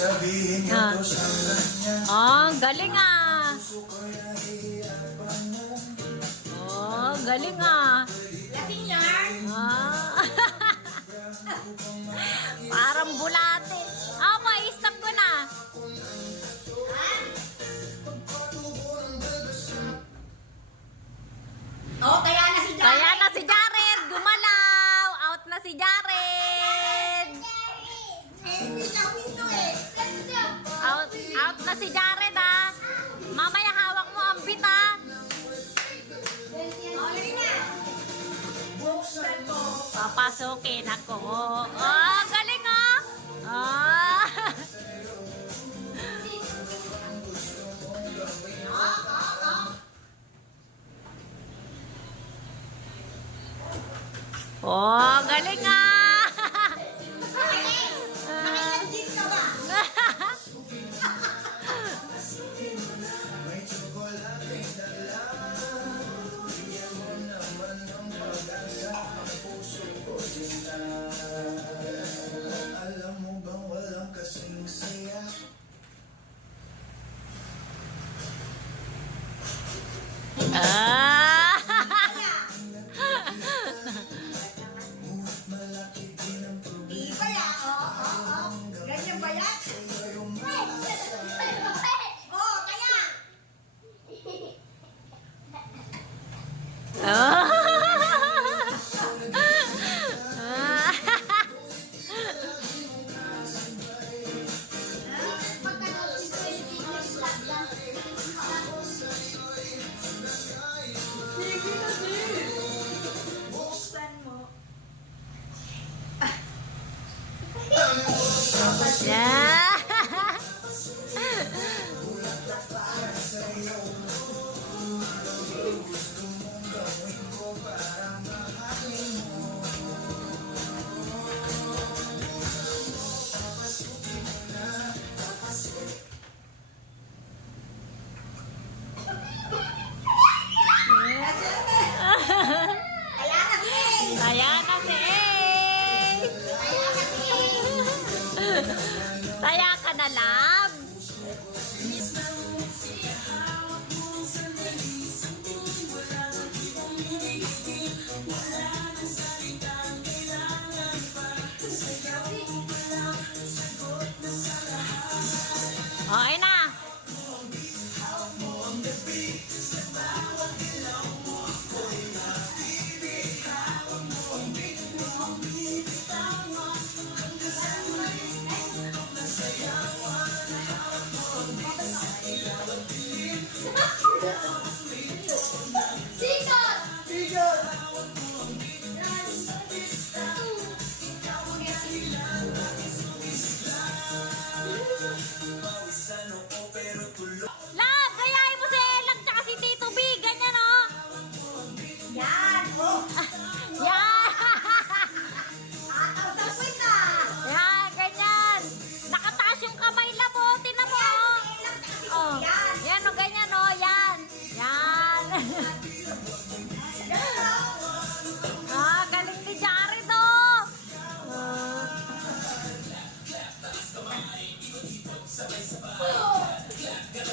Oh, galing ah. Oh, galing ah. Lasing yan. Ah. Parang bulate. Ah, stop ko na. Oh, kaya na si Jared. Kaya na si Jared. Gumalaw. Out na si Jared. Hindi siya pinto eh. Out na si Jared ah. Mamaya hawak mo ang bit ah. Oh, lagi na. Buksan ko. Papasukin ako. Oh, galing ah. Ah. Oh, galing ah. Nakilanjit ka ba? Alam mo bang walang kasing saya? Ah. Di ba yan? Oo. Ganyan ba yan? Oh, kaya. Oh. Buksan mo. Yeah. Kaya na si Ace. Taya na si Ace. Kaya na si Ace. Taya ka na lang. Okay na. Sikat! Love, gayahin mo si Elang tsaka si Tito B. Ganyan oh. Yan! Oh! Yan. Ataw sa kwita! Yan, ganyan. Nakataas yung kamay lang mo. Tinan mo oh. Oh. Yan! Yan oh, ganyan oh. Yan. Yan. Ah, galing ni Jared oh. Ah.